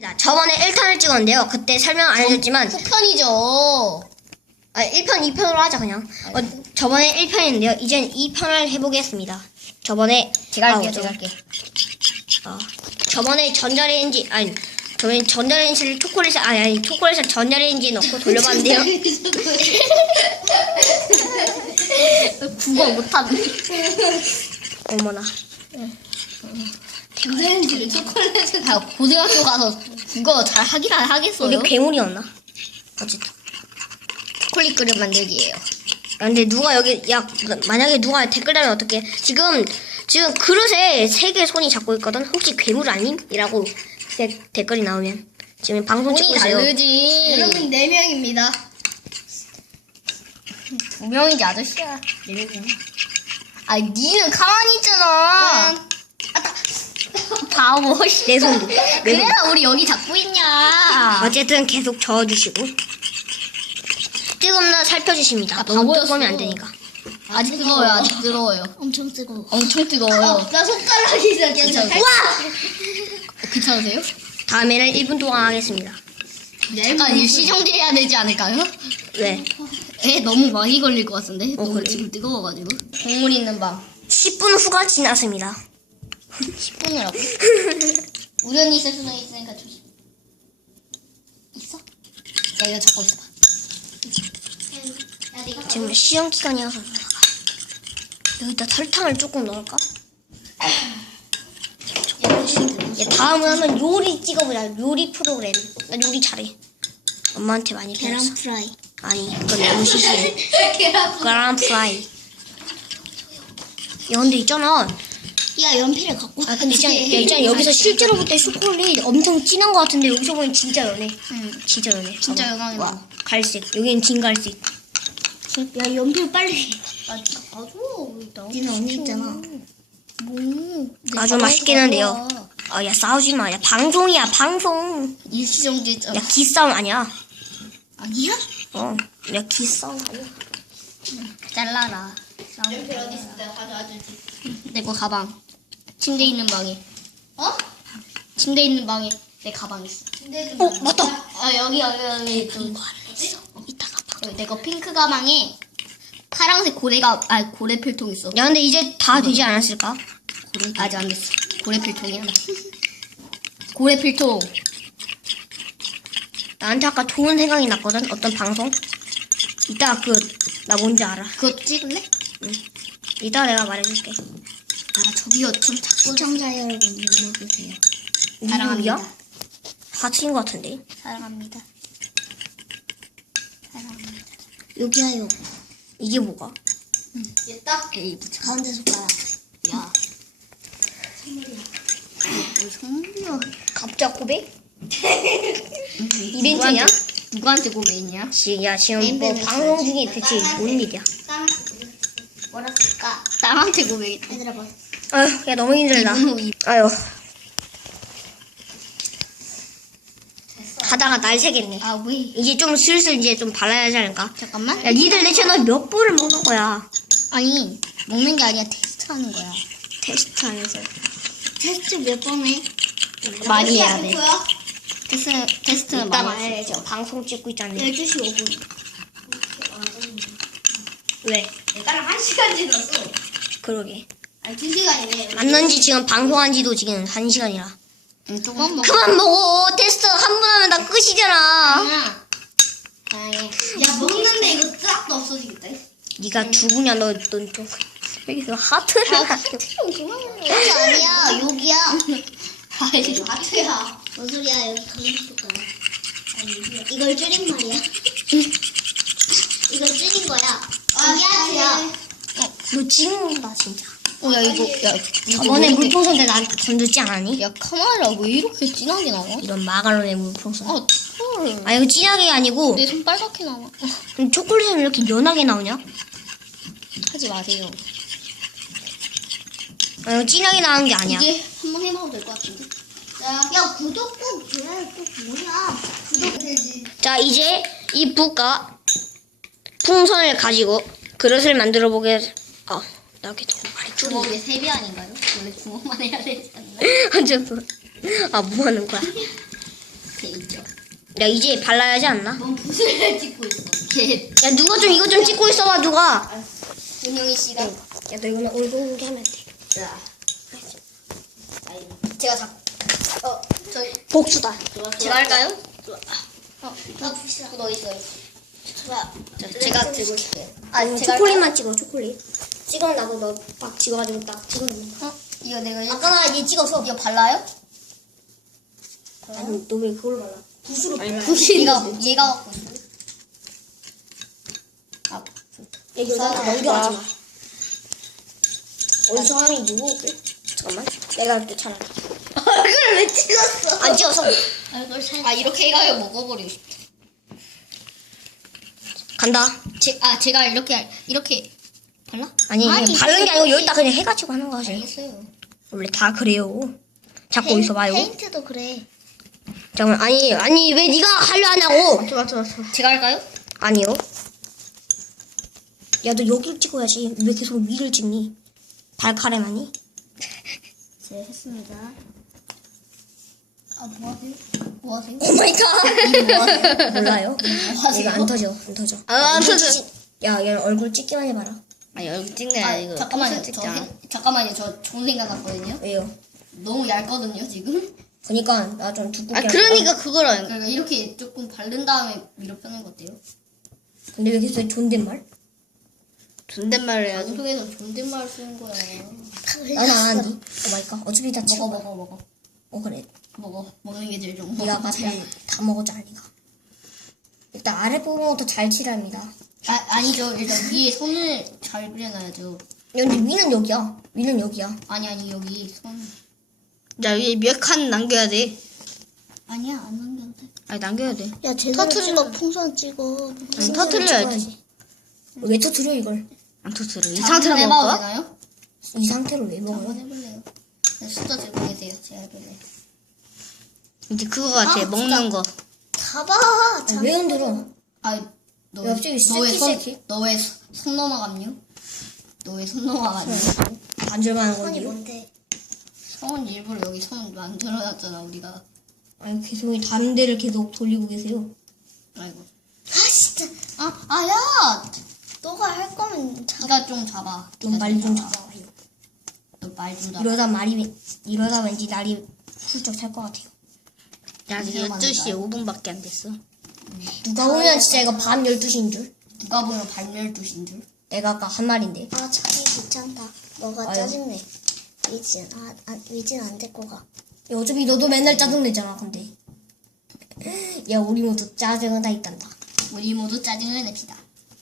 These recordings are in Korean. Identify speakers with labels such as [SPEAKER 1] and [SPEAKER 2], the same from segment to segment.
[SPEAKER 1] 자, 저번에 1탄을 찍었는데요. 그때 설명 안 해줬지만
[SPEAKER 2] 후편이죠.
[SPEAKER 1] 1편, 2편으로 하자 그냥. 저번에 1편인데요. 이젠 2편을 해보겠습니다. 저번에
[SPEAKER 2] 제가 할게요. 제가 할게.
[SPEAKER 1] 저번에 저번에 전자레인지를 초콜릿을 전자레인지에 넣고 돌려봤는데요.
[SPEAKER 2] 국어 못하네.
[SPEAKER 1] 어머나.
[SPEAKER 2] 전자레인지를 초콜릿을 다 고등학교 가서 국어 잘 하긴 안 하겠어요.
[SPEAKER 1] 우리 괴물이었나? 어쨌든.
[SPEAKER 2] 초콜릿 그릇 만들기예요.
[SPEAKER 1] 근데 누가 만약에 누가 댓글 달면 어떡해. 지금 그릇에 3개 손이 잡고 있거든. 혹시 괴물 아님? 이라고 댓글이 나오면 지금 방송 찍고
[SPEAKER 2] 손이
[SPEAKER 1] 있어요.
[SPEAKER 2] 다르지.
[SPEAKER 3] 여러분 4명입니다.
[SPEAKER 2] 2명이지 아저씨야. 4명이야. 아 니는 가만히 있잖아. 바보.
[SPEAKER 1] 내 손도.
[SPEAKER 2] 그래서 우리 여기 잡고 있냐.
[SPEAKER 1] 어쨌든 계속 저어주시고 뜨겁나 살펴주십니다. 너무
[SPEAKER 2] 바보였어.
[SPEAKER 1] 뜨거우면 안 되니까.
[SPEAKER 2] 아직 뜨거워요. 아직 뜨거워요.
[SPEAKER 3] 엄청 뜨거워.
[SPEAKER 2] 엄청 뜨거워요.
[SPEAKER 3] 나 손가락이 있어.
[SPEAKER 2] 괜찮으세요?
[SPEAKER 1] 다음에는 1분 동안 하겠습니다.
[SPEAKER 2] 약간 일시 정지해야 되지 않을까요?
[SPEAKER 1] 왜?
[SPEAKER 2] 너무 많이 걸릴 것 같은데. 너무
[SPEAKER 1] 그래?
[SPEAKER 2] 지금 뜨거워가지고. 국물 있는 방.
[SPEAKER 1] 10분 후가 지났습니다.
[SPEAKER 2] 10분이라고? 우연히 있을 수도 있으니까 조심. 있어? 야 이거 잡고 있어봐.
[SPEAKER 1] 지금 시험 기간이어서 여기다 설탕을 조금 넣을까? 다음은 한번 요리 찍어보자. 요리 프로그램. 나 요리 잘해. 엄마한테 많이 배웠어.
[SPEAKER 3] 계란 프라이.
[SPEAKER 1] 아니 그건 너무 시시해.
[SPEAKER 3] 계란
[SPEAKER 1] 계란 프라이. 야 근데 있잖아.
[SPEAKER 3] 야 연필을 갖고.
[SPEAKER 1] 근데 있잖아 여기서 실제로 볼 때 초콜릿 엄청 진한 것 같은데 여기서 보면 진짜 연해. 진짜 연해.
[SPEAKER 2] 진짜
[SPEAKER 1] 봐봐.
[SPEAKER 2] 영광이다.
[SPEAKER 1] 와, 갈색. 여기는 진갈색.
[SPEAKER 3] 야 연필 빨리.
[SPEAKER 2] 니네
[SPEAKER 3] 언니 있잖아.
[SPEAKER 1] 아주 맛있겠는데요. 야 싸우지 마. 야 방송이야 방송.
[SPEAKER 2] 일시 정지했잖아.
[SPEAKER 1] 야 기싸움 아니야.
[SPEAKER 2] 아니야?
[SPEAKER 1] 야 기싸움 아니야.
[SPEAKER 2] 잘라라.
[SPEAKER 3] 연필 어디 있어? 내가 가져와줄게.
[SPEAKER 2] 내 거 가방. 침대 있는 방에.
[SPEAKER 3] 어?
[SPEAKER 2] 침대 있는 방에 내 가방 있어.
[SPEAKER 3] 근데
[SPEAKER 1] 맞다.
[SPEAKER 2] 여기.
[SPEAKER 1] 이거 하나 있어. 이따가 봐.
[SPEAKER 2] 내 거 핑크 가방에 파란색 고래 필통 있어.
[SPEAKER 1] 야 근데 이제 다 되지 않았을까?
[SPEAKER 2] 아직 안 됐어. 고래 필통이야. 고래 필통.
[SPEAKER 1] 나한테 아까 좋은 생각이 났거든. 어떤 방송. 이따 나 뭔지 알아.
[SPEAKER 2] 그거 찍을래?
[SPEAKER 1] 이따 내가 말해줄게.
[SPEAKER 2] 저기요 좀 자꾸.
[SPEAKER 3] 시청자 여러분 눌러주세요.
[SPEAKER 2] 사랑합니다.
[SPEAKER 1] 누구야? 하트인 것 같은데.
[SPEAKER 2] 사랑합니다.
[SPEAKER 3] 여기야요.
[SPEAKER 1] 이게 뭐가?
[SPEAKER 3] 됐다.
[SPEAKER 2] 에이 붙여.
[SPEAKER 3] 가운데 손가락.
[SPEAKER 2] 야. 선물이야.
[SPEAKER 1] 갑작 고백? 이벤트냐?
[SPEAKER 2] 누구한테 고백이냐?
[SPEAKER 1] 지금 뭐 방송 중에 대체 뭔 일이야?
[SPEAKER 3] 뭐라 쓸까?
[SPEAKER 2] 남한테 고백이다.
[SPEAKER 3] 얘들아 봐.
[SPEAKER 1] 아휴, 야 너무 힘들다.
[SPEAKER 2] 이분
[SPEAKER 1] 아휴. 하다가 날 새겠네.
[SPEAKER 2] 왜?
[SPEAKER 1] 이제 좀 슬슬 이제 좀 발라야 하지 않을까?
[SPEAKER 2] 잠깐만.
[SPEAKER 1] 야, 니들 내 채널 몇 분을 먹는 거야?
[SPEAKER 2] 아니 먹는 게 아니야 테스트하는 거야.
[SPEAKER 1] 테스트 하면서.
[SPEAKER 3] 테스트 몇 번 해?
[SPEAKER 2] 많이 해야 돼. 테스트는
[SPEAKER 1] 이따
[SPEAKER 2] 많이 해.
[SPEAKER 1] 말해야죠. 방송 찍고 있잖아.
[SPEAKER 3] 12시 5분.
[SPEAKER 1] 왜?
[SPEAKER 3] 내가랑 1시간 지났어.
[SPEAKER 1] 그러게.
[SPEAKER 3] 아니 2시간이네.
[SPEAKER 1] 만난 지 지금 방송한 지도 지금 1시간이라.
[SPEAKER 2] 조금 먹어.
[SPEAKER 1] 그만 먹어. 테스트 한 번 하면 다 끝이잖아.
[SPEAKER 2] 아니야. 다행해.
[SPEAKER 3] 야 먹는데 이거 싹도 없어지겠다.
[SPEAKER 1] 네가 죽으냐 넌 좀 여기서 하트를 하고.
[SPEAKER 3] 여기 아니야. 여기야.
[SPEAKER 2] 아이
[SPEAKER 3] 하트야. 뭔 소리야. 여기 가면 손가락. 이걸 줄인 말이야. 이걸 줄인 거야. 이게 하트야.
[SPEAKER 1] 너 찍는다 진짜.
[SPEAKER 2] 야 이거
[SPEAKER 1] 저번에 물풍선 때 나한테 던졌지 않았니?
[SPEAKER 2] 야 카메라 왜 이렇게 진하게 나와?
[SPEAKER 1] 이런 마가론의 물풍선.
[SPEAKER 2] 헐.
[SPEAKER 1] 이거 진하게 아니고
[SPEAKER 2] 내 손 빨갛게 나와.
[SPEAKER 1] 초콜릿은 이렇게 연하게 나오냐?
[SPEAKER 2] 하지 마세요.
[SPEAKER 1] 이거 진하게 나오는 게 아니야.
[SPEAKER 2] 이게 한번 해봐도 될 것 같은데.
[SPEAKER 3] 야 구독 꼭 줘야 또 뭐야. 구독 되지.
[SPEAKER 1] 자 이제 이 부가 풍선을 가지고 그릇을 만들어 보게. 나 이렇게 너무 많이 줄이네.
[SPEAKER 2] 주먹의 3배 아닌가요? 원래 주먹만 해야 되지 않나?
[SPEAKER 1] 어쩌서. 뭐 하는 거야?
[SPEAKER 2] 돼 있죠.
[SPEAKER 1] 야 이제 발라야지 않나?
[SPEAKER 2] 뭔 붓을 찍고 있어. 걔
[SPEAKER 1] 야 누가 좀 이거 좀 찍고 있어봐 누가.
[SPEAKER 2] 윤영이 씨가.
[SPEAKER 1] 야 너 이거는 얼굴 공개 하면 돼.
[SPEAKER 2] 자. 아이, 제가 저희
[SPEAKER 1] 복수다.
[SPEAKER 2] 제가 할까요?
[SPEAKER 3] 봅시다.
[SPEAKER 2] 붓 어디 있어요?
[SPEAKER 3] 좋아.
[SPEAKER 2] 제가 들고 있을게요.
[SPEAKER 1] 아니
[SPEAKER 2] 제가
[SPEAKER 1] 초콜릿만 찍어 초콜릿. 찍으면 나도 너 막 찍어가지고 딱 찍어주는 거.
[SPEAKER 2] 이거 내가
[SPEAKER 1] 아까 나 얘 찍어서.
[SPEAKER 2] 이거 발라요?
[SPEAKER 1] 아니 너 왜 그걸 발라? 붓으로 발라.
[SPEAKER 2] 얘가 갖고 있어. 아,
[SPEAKER 1] 야 이거 나한테 넘겨가지 마. 어디서 함이 누구? 잠깐만. 내가 할게 차라리.
[SPEAKER 3] 얼굴을 왜 찍었어?
[SPEAKER 1] 안 찍어서.
[SPEAKER 3] 얼굴 살.
[SPEAKER 2] 아 이렇게 해가지고 먹어버리고 싶다.
[SPEAKER 1] 간다.
[SPEAKER 2] 제가 이렇게 발라?
[SPEAKER 1] 아니
[SPEAKER 3] 아니,
[SPEAKER 1] 바른 게 아니고 여기다 그냥 해가지고 하는 거지.
[SPEAKER 2] 알겠어요.
[SPEAKER 1] 원래 다 그래요. 잡고 있어봐요.
[SPEAKER 3] 페인트도 그래.
[SPEAKER 1] 잠깐만 아니 왜 네가 하려 하냐고.
[SPEAKER 2] 맞아. 제가 할까요?
[SPEAKER 1] 아니요. 야 너 여기를 찍어야지. 왜 계속 위를 찍니? 발카레만이?
[SPEAKER 3] 네, 했습니다.
[SPEAKER 2] 아 뭐하세요?
[SPEAKER 1] 오 마이 갓.
[SPEAKER 2] 뭐 하세요?
[SPEAKER 1] 몰라요.
[SPEAKER 2] 하세요?
[SPEAKER 1] 이거 안 터져.
[SPEAKER 2] 안 터져.
[SPEAKER 1] 야 얘는 얼굴 찍기만 해봐라.
[SPEAKER 4] 아니 얼굴 찍네.
[SPEAKER 2] 아,
[SPEAKER 4] 이거
[SPEAKER 2] 잠깐만요.
[SPEAKER 4] 평소 찍지 않아?
[SPEAKER 2] 잠깐만요. 저 좋은 생각 났거든요.
[SPEAKER 1] 왜요?
[SPEAKER 2] 너무 얇거든요 지금.
[SPEAKER 1] 그니까 나 좀 두껍게.
[SPEAKER 4] 아
[SPEAKER 1] 할
[SPEAKER 4] 그러니까 그거라니까.
[SPEAKER 2] 그러니까 이렇게 조금 바른 다음에 위로 펴는 거 어때요?
[SPEAKER 1] 거야. 근데 왜 계속 존댓말?
[SPEAKER 4] 존댓말을 해야지.
[SPEAKER 2] 방송에서 존댓말 쓰는 거야.
[SPEAKER 1] 나는 안 한디. 오 마이 갓. 어차피 다 찍어.
[SPEAKER 2] 먹어.
[SPEAKER 1] 그래.
[SPEAKER 2] 먹는 게 제일 좋은
[SPEAKER 1] 네가
[SPEAKER 2] 거.
[SPEAKER 1] 제일 다 먹었잖아 네가. 일단 아래 부분부터 잘 칠합니다.
[SPEAKER 2] 아니죠. 일단 위에 선을 잘 그려놔야죠.
[SPEAKER 1] 근데 위는 여기야. 위는 여기야.
[SPEAKER 2] 아니 여기 선.
[SPEAKER 4] 자 위에 몇 칸 남겨야 돼.
[SPEAKER 2] 아니야 안 남겨도 돼.
[SPEAKER 4] 아니 남겨야 돼.
[SPEAKER 3] 야 제대로
[SPEAKER 4] 터트린
[SPEAKER 3] 찍어. 풍선 찍어.
[SPEAKER 4] 아니, 터트려야지.
[SPEAKER 1] 왜 터트려 이걸?
[SPEAKER 4] 안 터트려. 이
[SPEAKER 2] 자,
[SPEAKER 4] 상태로
[SPEAKER 2] 한번
[SPEAKER 4] 먹을
[SPEAKER 2] 해봐도
[SPEAKER 4] 거야?
[SPEAKER 2] 되나요?
[SPEAKER 1] 이 상태로 왜
[SPEAKER 2] 한번
[SPEAKER 1] 먹어요?
[SPEAKER 2] 해볼래요. 수저 들고 계세요. 제가 해볼래요.
[SPEAKER 4] 이제 그거 같아.
[SPEAKER 2] 아,
[SPEAKER 4] 먹는 거.
[SPEAKER 3] 잡아.
[SPEAKER 1] 야, 왜 흔들어?
[SPEAKER 2] 너
[SPEAKER 1] 야, 갑자기 새끼.
[SPEAKER 2] 너의 손 넘어갔냐? 너의 손 넘어갔냐?
[SPEAKER 1] 반절만 하는
[SPEAKER 3] 손이
[SPEAKER 1] 건데요?
[SPEAKER 3] 뭔데?
[SPEAKER 2] 손 일부러 여기 손 만들어놨잖아 우리가.
[SPEAKER 1] 아니 계속 다른 데를 계속 돌리고 계세요.
[SPEAKER 2] 아이고.
[SPEAKER 3] 아 진짜.
[SPEAKER 2] 야!
[SPEAKER 3] 너가 할 거면
[SPEAKER 2] 네가 좀 잡아.
[SPEAKER 1] 넌 말 좀 잡아요.
[SPEAKER 2] 너 말 좀 잡아.
[SPEAKER 1] 이러다 왠지 날이 훌쩍 찰 것 같아요.
[SPEAKER 4] 야 아직 12시 5분밖에 안 됐어.
[SPEAKER 1] 누가 보면 진짜 이거 밤 12시인 줄?
[SPEAKER 2] 누가 보면 발열두신 줄.
[SPEAKER 1] 내가 아까 한 말인데.
[SPEAKER 3] 아 자기 귀찮다. 너가
[SPEAKER 1] 아유.
[SPEAKER 3] 짜증내. 위진 안 데리고 가.
[SPEAKER 1] 야, 어차피 너도 맨날 짜증내잖아 근데. 야 우리 모두 짜증은 다 있단다.
[SPEAKER 2] 우리 모두 짜증을 냅시다.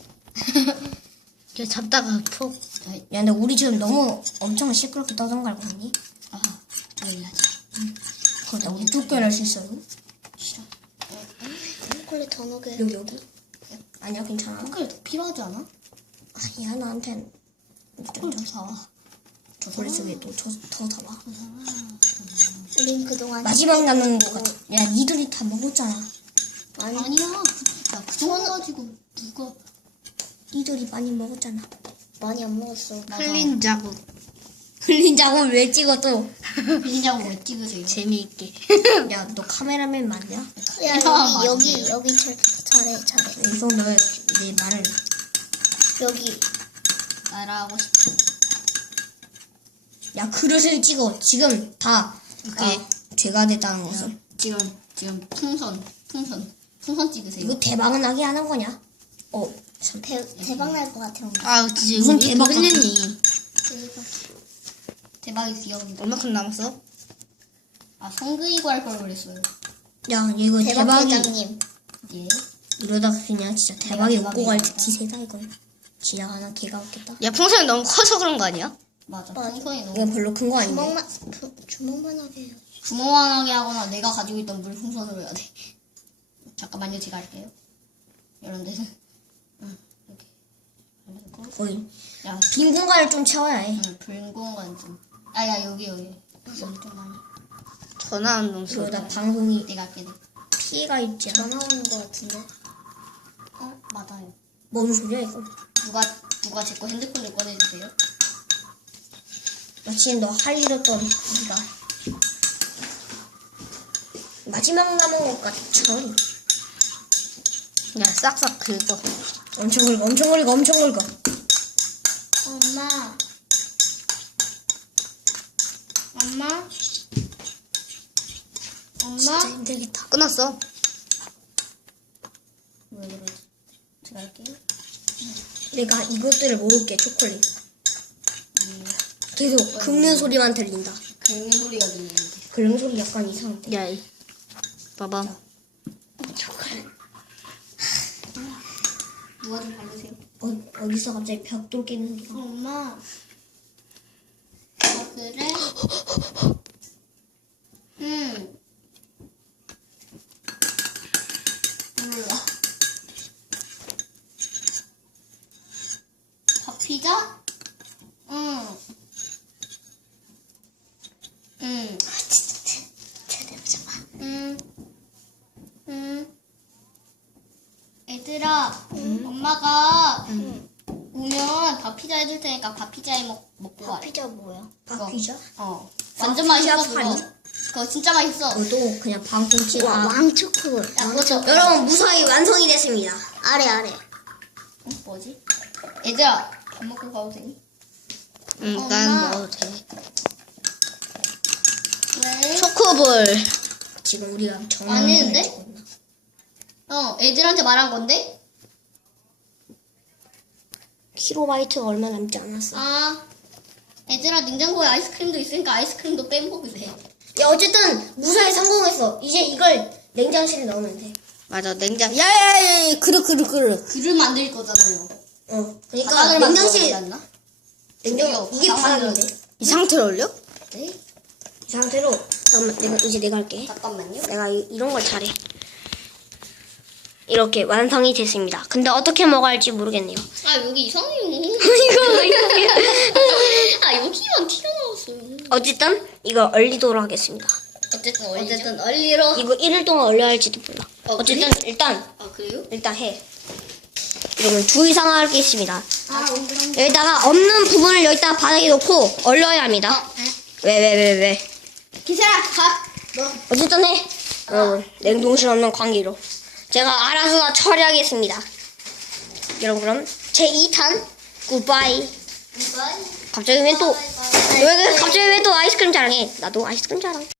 [SPEAKER 4] 걔 잡다가 푹.
[SPEAKER 1] 야 근데 우리 지금 너무 엄청 시끄럽게 떠든 거 알고 있니?
[SPEAKER 2] 아, 조용하지.
[SPEAKER 1] 그러다 우리 쫓겨날 수 있어요.
[SPEAKER 2] 싫어.
[SPEAKER 3] 초콜릿 더 넣게.
[SPEAKER 1] 여기. 아니야 괜찮아.
[SPEAKER 2] 초콜릿 더 필요하지 않아?
[SPEAKER 1] 아니야 나한텐
[SPEAKER 2] 초콜릿 좀 사와.
[SPEAKER 1] 초콜릿 속에 또더 담아.
[SPEAKER 3] 우린 그동안
[SPEAKER 1] 마지막 남은 거 같아. 야 니들이 다 먹었잖아.
[SPEAKER 3] 아니
[SPEAKER 2] 아니야. 야, 그동안 가지고 누가.
[SPEAKER 1] 니들이 많이 먹었잖아.
[SPEAKER 3] 많이 안 먹었어.
[SPEAKER 4] 흘린 자국.
[SPEAKER 1] 흘린 자국을 왜 찍어 또?
[SPEAKER 2] 흘린다고 왜 찍으세요?
[SPEAKER 4] 재미있게.
[SPEAKER 1] 야 너 카메라맨 맞냐?
[SPEAKER 3] 야
[SPEAKER 2] 맞네.
[SPEAKER 3] 여기 잘해.
[SPEAKER 1] 계속 너의 내 말을.
[SPEAKER 3] 여기
[SPEAKER 2] 따라하고 싶어.
[SPEAKER 1] 야 그릇을 찍어. 지금 다
[SPEAKER 4] 오케이.
[SPEAKER 1] 죄가 됐다는 것은.
[SPEAKER 2] 지금 풍선 찍으세요.
[SPEAKER 1] 이거 대박은 나게 하는 거냐? 참.
[SPEAKER 3] 대박 날 것 같아. 오늘.
[SPEAKER 4] 아 진짜
[SPEAKER 1] 무슨
[SPEAKER 4] 왜
[SPEAKER 1] 대박
[SPEAKER 4] 이렇게 흘리니?
[SPEAKER 2] 대박이 귀여운데.
[SPEAKER 4] 얼마큼 남았어?
[SPEAKER 2] 아 성그이고 할 걸 그랬어요.
[SPEAKER 1] 야 이거
[SPEAKER 3] 대박
[SPEAKER 1] 대박이
[SPEAKER 3] 회장님.
[SPEAKER 2] 예.
[SPEAKER 1] 이러다가 그냥 진짜 대박이
[SPEAKER 2] 내가
[SPEAKER 1] 웃고 갈
[SPEAKER 2] 대박이다.
[SPEAKER 1] 기세다 이거. 지나가는 개가 웃겠다.
[SPEAKER 4] 야 풍선이 너무 커서 그런 거 아니야?
[SPEAKER 2] 맞아.
[SPEAKER 3] 맞아.
[SPEAKER 2] 풍선이
[SPEAKER 1] 이거
[SPEAKER 2] 너무
[SPEAKER 1] 별로 큰 거 아닌데.
[SPEAKER 3] 주먹만 하게 해요.
[SPEAKER 2] 구멍만하게 하거나 내가 가지고 있던 물 풍선으로 해야 돼. 잠깐만요, 제가 할게요. 이런 데는. 응, 이렇게. 그리고
[SPEAKER 1] 거의
[SPEAKER 2] 야,
[SPEAKER 1] 빈 공간을 좀 채워야 해.
[SPEAKER 2] 빈 공간 좀. 야 여기 여기 좀 많이.
[SPEAKER 4] 전화 한 놈 소리.
[SPEAKER 1] 그러다 방송이
[SPEAKER 2] 내가 할게.
[SPEAKER 1] 피해가 있지 않아?
[SPEAKER 3] 전화 오는 것 같은데.
[SPEAKER 2] 맞아요.
[SPEAKER 1] 뭔 소리야 이거?
[SPEAKER 2] 누가 제 거 핸드폰 좀 꺼내주세요.
[SPEAKER 1] 마치 너 할 일 없던 우리가. 마지막 남은 것 같죠?
[SPEAKER 4] 야, 싹싹 긁어.
[SPEAKER 1] 엄청 긁어, 엄청 긁어, 엄청 긁어.
[SPEAKER 3] 엄마. 엄마. 엄마.
[SPEAKER 1] 진짜 힘들겠다.
[SPEAKER 4] 끝났어.
[SPEAKER 2] 왜 그러지? 제가 할게요.
[SPEAKER 1] 내가 이것들을 모를게, 초콜릿. 계속 긁는 소리만 들린다.
[SPEAKER 2] 긁는 소리가 들리는데.
[SPEAKER 1] 긁는 소리 약간 이상한데.
[SPEAKER 4] 야, 이. 봐봐.
[SPEAKER 2] 누가 좀 바르세요.
[SPEAKER 1] 어디서 갑자기 벽돌 깨는 소리가.
[SPEAKER 3] 엄마.
[SPEAKER 2] 아, 그래? 몰라. 밥 피자? 응. 응.
[SPEAKER 3] 제대로 잡아.
[SPEAKER 2] 응. 응. 얘들아, 엄마가 오면 밥 피자 해줄 테니까 밥 피자 먹고 가래.
[SPEAKER 3] 피자 뭐야?
[SPEAKER 1] 밥 피자?
[SPEAKER 2] 어.
[SPEAKER 1] 밥
[SPEAKER 2] 완전
[SPEAKER 1] 피자
[SPEAKER 2] 맛있어, 그거.
[SPEAKER 1] 파니?
[SPEAKER 2] 그거 진짜 맛있어.
[SPEAKER 1] 그것도 그냥 방송치.
[SPEAKER 3] 왕초콜릿.
[SPEAKER 2] 야, 그거
[SPEAKER 1] 여러분 무사히 완성이 됐습니다.
[SPEAKER 3] 아래.
[SPEAKER 2] 뭐지? 얘들아, 밥 먹고 가도 되니?
[SPEAKER 4] 응,
[SPEAKER 3] 엄마.
[SPEAKER 4] 난 먹어도 돼.
[SPEAKER 2] 왜?
[SPEAKER 4] 초코볼.
[SPEAKER 1] 지금 우리가 정말
[SPEAKER 2] 안 했는데? 애들한테 말한 건데?
[SPEAKER 1] 키로바이트가 얼마 남지 않았어.
[SPEAKER 2] 아, 얘들아, 냉장고에 아이스크림도 있으니까 아이스크림도 빼먹으래.
[SPEAKER 1] 야 어쨌든 무사히 성공했어. 이제 이걸 냉장실에 넣으면 돼.
[SPEAKER 4] 맞아, 냉장. 야야야, 그릇.
[SPEAKER 2] 귤을 만들 거잖아요.
[SPEAKER 1] 그러니까
[SPEAKER 2] 바닥을
[SPEAKER 1] 냉장실
[SPEAKER 2] 만들어야 되지
[SPEAKER 1] 냉장 이게
[SPEAKER 2] 바닥
[SPEAKER 1] 바닥인데.
[SPEAKER 4] 이 상태로 올려?
[SPEAKER 2] 네?
[SPEAKER 1] 이 상태로 잠깐만 내가 할게.
[SPEAKER 2] 잠깐만요.
[SPEAKER 1] 내가 이런 걸 잘해. 이렇게 완성이 됐습니다. 근데 어떻게 먹어야 할지 모르겠네요.
[SPEAKER 2] 아, 여기 이상해요. 아, 여기만 튀어나왔어요.
[SPEAKER 1] 어쨌든 이거 얼리도록 하겠습니다.
[SPEAKER 2] 어쨌든 얼리로.
[SPEAKER 1] 이거 1일 동안 얼려야 할지도 몰라. 어쨌든 일단
[SPEAKER 2] 아, 그래요?
[SPEAKER 1] 해. 이러면 주의사항 게 있습니다.
[SPEAKER 3] 아, 엉덩이.
[SPEAKER 1] 여기다가 없는 부분을 여기다 바닥에 놓고 얼려야 합니다. 왜?
[SPEAKER 2] 기세라, 가. 너.
[SPEAKER 1] 어쨌든 해. 여러분 냉동실 없는 관계로 제가 알아서 처리하겠습니다. 여러분 그럼 제 2탄 굿바이. 갑자기 왜 또 아이스크림 자랑해? 나도 아이스크림 자랑.